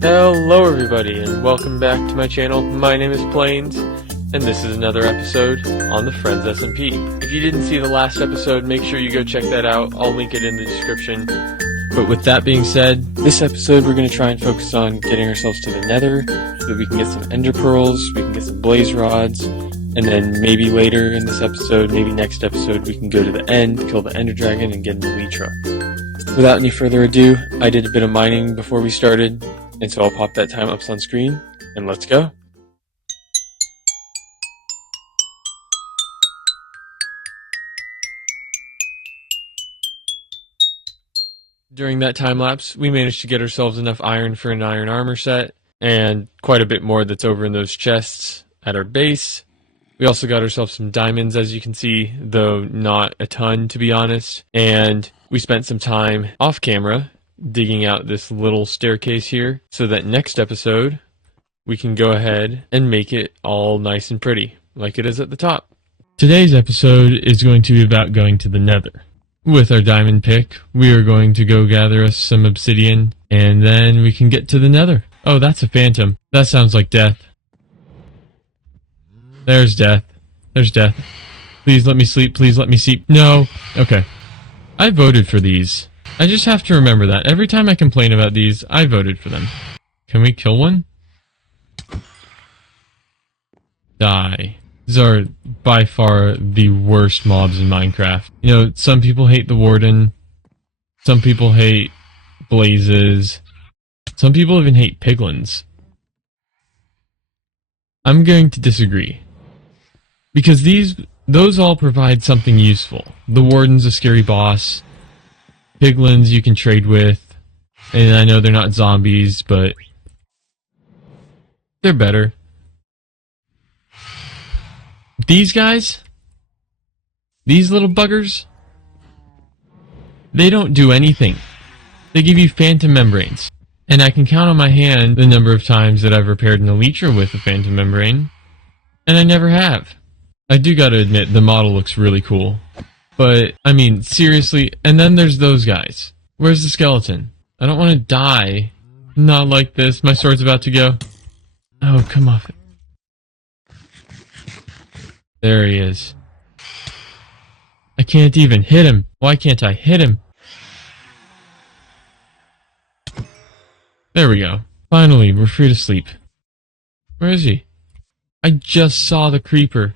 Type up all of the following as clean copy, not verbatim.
Hello everybody and welcome back to my channel. My name is Plains and this is another episode on the Friends SMP. If you didn't see the last episode, make sure you go check that out. I'll link it in the description. But with that being said, this episode we're going to try and focus on getting ourselves to the Nether so that we can get some ender pearls, we can get some blaze rods, and then maybe later in this episode, maybe next episode, we can go to the end, kill the ender dragon, and get an elytra. Without any further ado, I did a bit of mining before we started, and so I'll pop that time up on screen, and let's go. During that time lapse, we managed to get ourselves enough iron for an iron armor set, and quite a bit more that's over in those chests at our base. We also got ourselves some diamonds, as you can see, though not a ton, to be honest. And we spent some time off camera digging out this little staircase here so that next episode we can go ahead and make it all nice and pretty, like it is at the top. Today's episode is going to be about going to the Nether. With our diamond pick, we are going to go gather us some obsidian, and then we can get to the Nether. Oh, that's a phantom. That sounds like death. There's death. There's death. Please let me sleep. Please let me sleep. No. Okay. I voted for these. I just have to remember that. Every time I complain about these, I voted for them. Can we kill one? Die. These are by far the worst mobs in Minecraft. You know, some people hate the warden. Some people hate blazes. Some people even hate piglins. I'm going to disagree. Because those all provide something useful. The warden's a scary boss. Piglins you can trade with. And I know they're not zombies, but they're better. These guys, these little buggers, they don't do anything. They give you phantom membranes. And I can count on my hand the number of times that I've repaired an elytra with a phantom membrane. And I never have. I do gotta admit, the model looks really cool. But, I mean, seriously, and then there's those guys. Where's the skeleton? I don't want to die. Not like this. My sword's about to go. Oh, come off it. There he is. I can't even hit him. Why can't I hit him? There we go. Finally, we're free to sleep. Where is he? I just saw the creeper.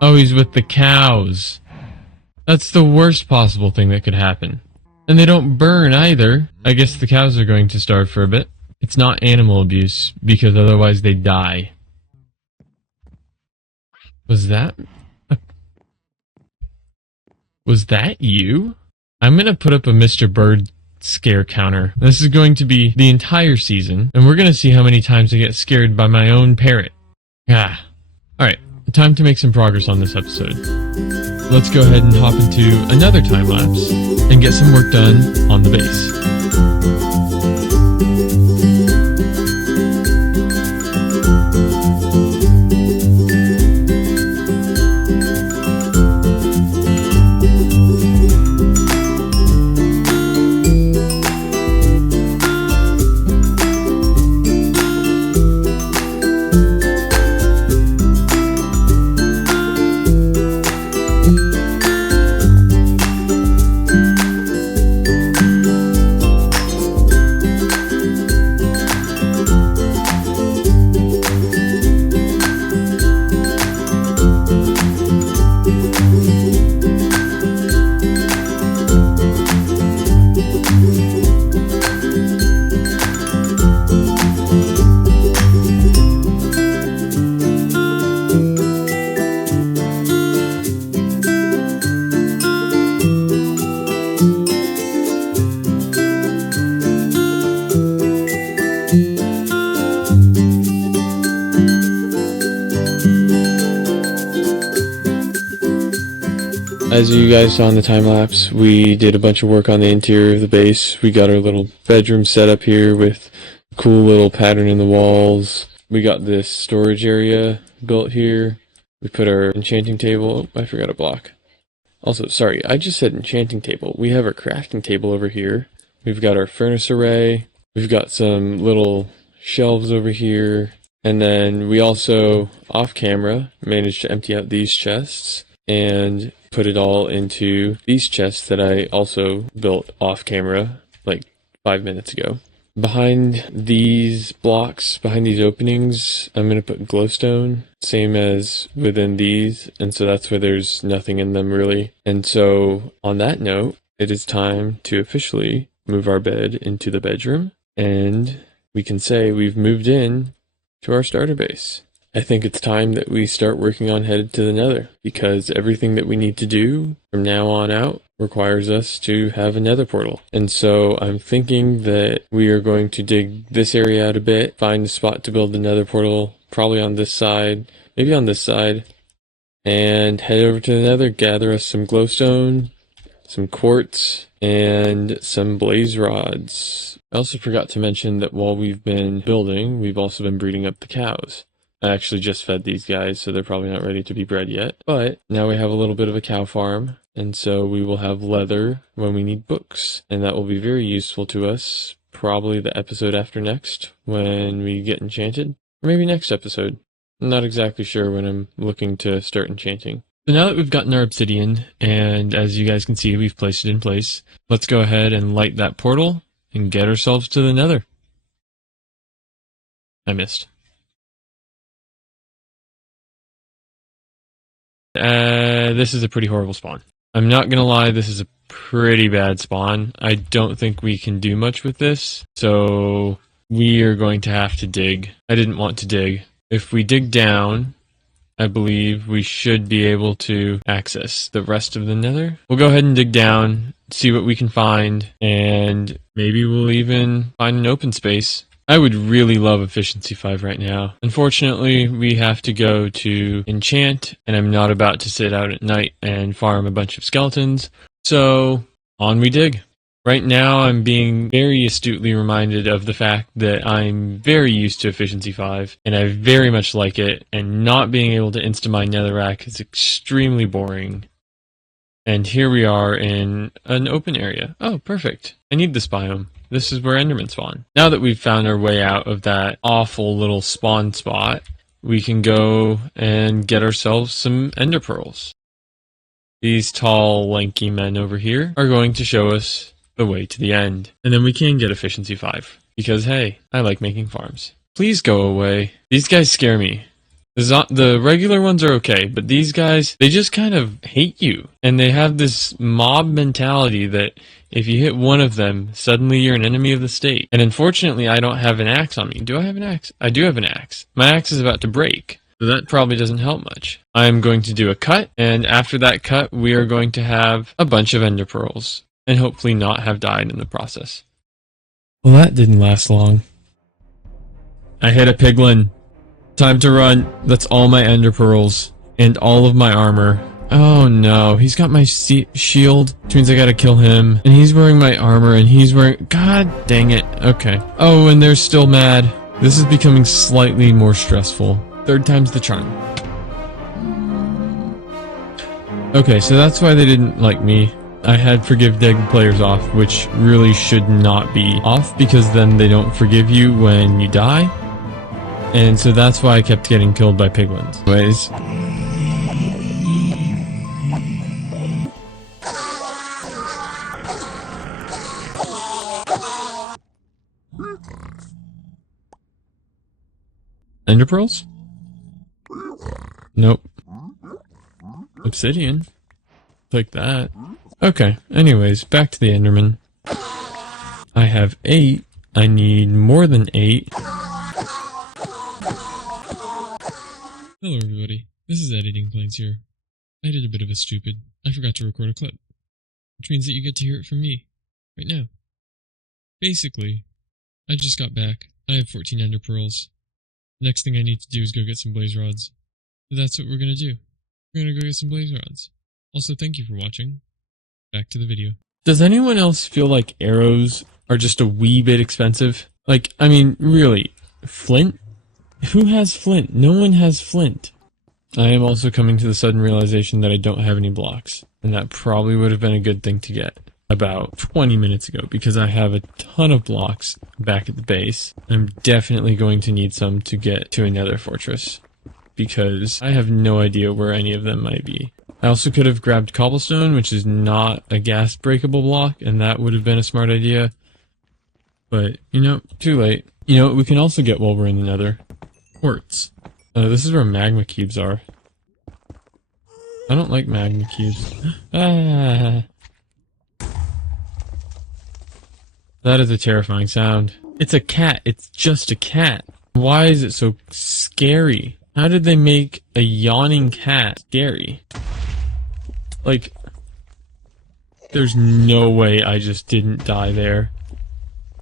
Oh, he's with the cows. That's the worst possible thing that could happen. And they don't burn either. I guess the cows are going to starve for a bit. It's not animal abuse, because otherwise they die. Was that you? I'm going to put up a Mr. Bird scare counter. This is going to be the entire season, and we're going to see how many times I get scared by my own parrot. Alright, time to make some progress on this episode. Let's go ahead and hop into another time lapse and get some work done on the base. As you guys saw in the time lapse, we did a bunch of work on the interior of the base. We got our little bedroom set up here with a cool little pattern in the walls. We got this storage area built here. We put our enchanting table. Oh, I forgot a block. Also, sorry, I just said enchanting table. We have our crafting table over here. We've got our furnace array. We've got some little shelves over here. And then we also, off camera, managed to empty out these chests and put it all into these chests that I also built off camera like 5 minutes ago. Behind these blocks, behind these openings, I'm going to put glowstone, same as within these, and so that's where there's nothing in them really. And so on that note, it is time to officially move our bed into the bedroom, and we can say we've moved in to our starter base. I think it's time that we start working on headed to the Nether, because everything that we need to do from now on out requires us to have a Nether portal. And so I'm thinking that we are going to dig this area out a bit, find a spot to build the Nether portal, probably on this side, maybe on this side, and head over to the Nether, gather us some glowstone, some quartz, and some blaze rods. I also forgot to mention that while we've been building, we've also been breeding up the cows. I actually just fed these guys, so they're probably not ready to be bred yet. But now we have a little bit of a cow farm, and so we will have leather when we need books. And that will be very useful to us, probably the episode after next, when we get enchanted. Or maybe next episode. I'm not exactly sure when I'm looking to start enchanting. So now that we've gotten our obsidian, and as you guys can see, we've placed it in place, let's go ahead and light that portal and get ourselves to the Nether. I missed. This is a pretty horrible spawn. I'm not gonna lie, this is a pretty bad spawn. I don't think we can do much with this, so we are going to have to dig. I didn't want to dig. If we dig down, I believe we should be able to access the rest of the Nether. We'll go ahead and dig down, see what we can find, and maybe we'll even find an open space. I would really love Efficiency 5 right now. Unfortunately, we have to go to enchant, and I'm not about to sit out at night and farm a bunch of skeletons. So, on we dig. Right now, I'm being very astutely reminded of the fact that I'm very used to Efficiency 5, and I very much like it, and not being able to insta-mine netherrack is extremely boring. And here we are in an open area. Oh, perfect. I need this biome. This is where Endermen spawn. Now that we've found our way out of that awful little spawn spot, we can go and get ourselves some ender pearls. These tall, lanky men over here are going to show us the way to the end. And then we can get Efficiency 5. Because, hey, I like making farms. Please go away. These guys scare me. The regular ones are okay, but these guys, they just kind of hate you. And they have this mob mentality that if you hit one of them, suddenly you're an enemy of the state. And unfortunately, I don't have an axe on me. Do I have an axe? I do have an axe. My axe is about to break, so that probably doesn't help much. I'm going to do a cut, and after that cut, we are going to have a bunch of ender pearls, and hopefully not have died in the process. Well, that didn't last long. I hit a piglin. Time to run. That's all my ender pearls and all of my armor. Oh no, he's got my shield, which means I gotta kill him. And he's wearing my armor and he's wearing... God dang it. Okay. Oh, and they're still mad. This is becoming slightly more stressful. Third time's the charm. Okay, so that's why they didn't like me. I had forgive dead players off, which really should not be off because then they don't forgive you when you die. And so that's why I kept getting killed by piglins. Anyways. Ender pearls? Nope. Obsidian? Like that. Okay, anyways, back to the Enderman. I have 8. I need more than 8. Hello everybody, this is Editing Planes here. I did a bit of a stupid. I forgot to record a clip. Which means that you get to hear it from me. Right now. Basically, I just got back. I have 14 ender pearls. The next thing I need to do is go get some blaze rods. So that's what we're gonna do. We're gonna go get some blaze rods. Also, thank you for watching. Back to the video. Does anyone else feel like arrows are just a wee bit expensive? Like, I mean, really, flint? Who has flint? No one has flint. I am also coming to the sudden realization that I don't have any blocks, and that probably would have been a good thing to get. about 20 minutes ago because I have a ton of blocks back at the base. I'm definitely going to need some to get to another fortress because I have no idea where any of them might be. I also could have grabbed cobblestone, which is not a gas breakable block, and that would have been a smart idea. But, you know, too late. You know what we can also get while we're in the Nether? Quartz. This is where magma cubes are. I don't like magma cubes. Ah. That is a terrifying sound. It's a cat. It's just a cat. Why is it so scary? How did they make a yawning cat scary? Like, there's no way I just didn't die there.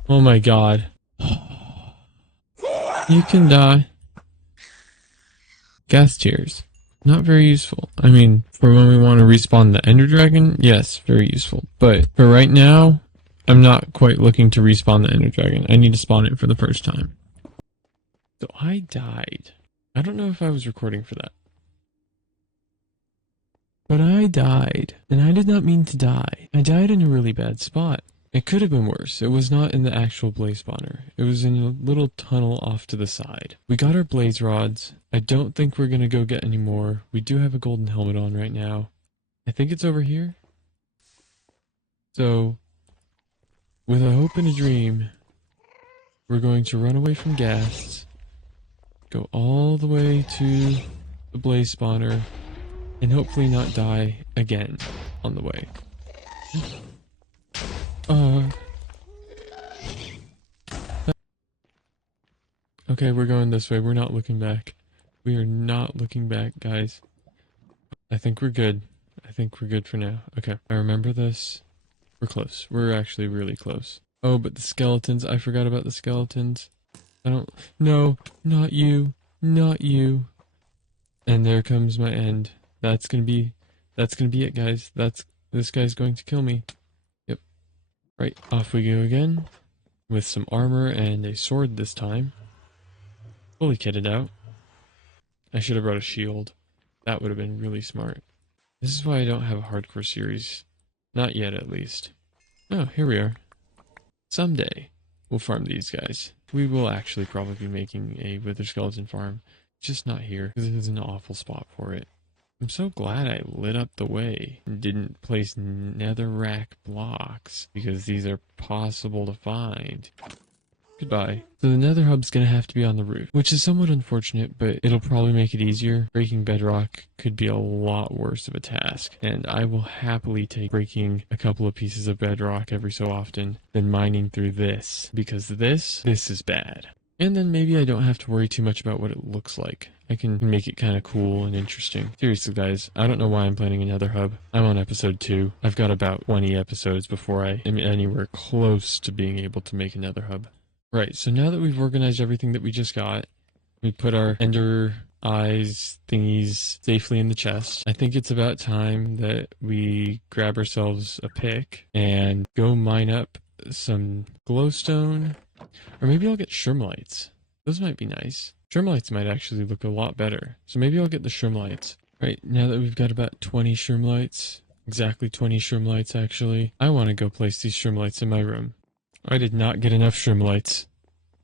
Oh my god. You can die. Gas tears. Not very useful. I mean, for when we want to respawn the Ender Dragon, yes, very useful. But for right now, I'm not quite looking to respawn the Ender Dragon. I need to spawn it for the first time. So I died. I don't know if I was recording for that. But I died. And I did not mean to die. I died in a really bad spot. It could have been worse. It was not in the actual blaze spawner. It was in a little tunnel off to the side. We got our blaze rods. I don't think we're gonna go get any more. We do have a golden helmet on right now. I think it's over here. So, with a hope and a dream, we're going to run away from ghasts, go all the way to the blaze spawner, and hopefully not die again on the way. Okay, we're going this way. We're not looking back. We are not looking back, guys. I think we're good. I think we're good for now. Okay, I remember this. We're close. We're actually really close. Oh, but the skeletons. I forgot about the skeletons. No, not you. Not you. And there comes my end. That's gonna be it, guys. This guy's going to kill me. Yep. Right, off we go again. With some armor and a sword this time. Fully kitted out. I should have brought a shield. That would have been really smart. This is why I don't have a hardcore series. Not yet, at least. Oh, here we are. Someday, we'll farm these guys. We will actually probably be making a wither skeleton farm. Just not here, because this is an awful spot for it. I'm so glad I lit up the way and didn't place netherrack blocks, because these are possible to find. Goodbye. So the nether hub's gonna have to be on the roof, which is somewhat unfortunate, but it'll probably make it easier. Breaking bedrock could be a lot worse of a task, and I will happily take breaking a couple of pieces of bedrock every so often than mining through this, because this is bad. And then maybe I don't have to worry too much about what it looks like. I can make it kind of cool and interesting. Seriously, guys, I don't know why I'm planning another hub. I'm on episode 2. I've got about 20 episodes before I am anywhere close to being able to make another hub. Right, so now that we've organized everything that we just got, we put our ender eyes thingies safely in the chest. I think it's about time that we grab ourselves a pick and go mine up some glowstone. Or maybe I'll get shroomlights. Those might be nice. Shroomlights might actually look a lot better. So maybe I'll get the shroomlights. Right, now that we've got about 20 shroomlights, exactly 20 shroomlights actually, I want to go place these shroomlights in my room. I did not get enough shroomlights.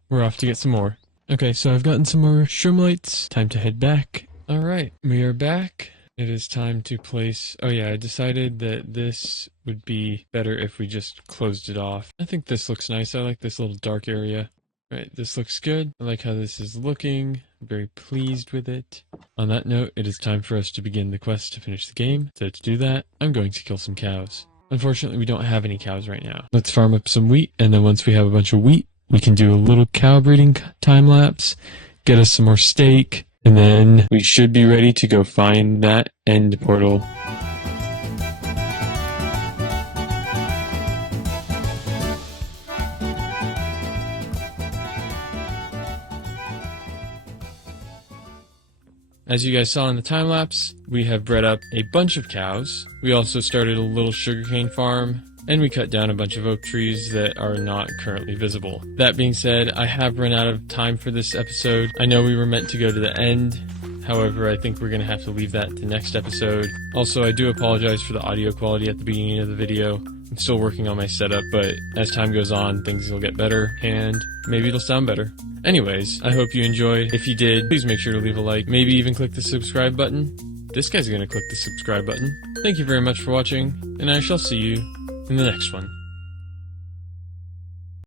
We're off to get some more. Okay, so I've gotten some more shroomlights. Time to head back. Alright, we are back. It is time to place... Oh yeah, I decided that this would be better if we just closed it off. I think this looks nice. I like this little dark area. Right, this looks good. I like how this is looking. I'm very pleased with it. On that note, it is time for us to begin the quest to finish the game. So to do that, I'm going to kill some cows. Unfortunately, we don't have any cows right now. Let's farm up some wheat, and then once we have a bunch of wheat, we can do a little cow breeding time lapse, get us some more steak, and then we should be ready to go find that end portal. As you guys saw in the time lapse, we have bred up a bunch of cows. We also started a little sugarcane farm, and we cut down a bunch of oak trees that are not currently visible. That being said, I have run out of time for this episode. I know we were meant to go to the end. However, I think we're going to have to leave that to next episode. Also, I do apologize for the audio quality at the beginning of the video. I'm still working on my setup, but as time goes on, things will get better, and maybe it'll sound better. Anyways, I hope you enjoyed. If you did, please make sure to leave a like, maybe even click the subscribe button. This guy's gonna click the subscribe button. Thank you very much for watching, and I shall see you in the next one.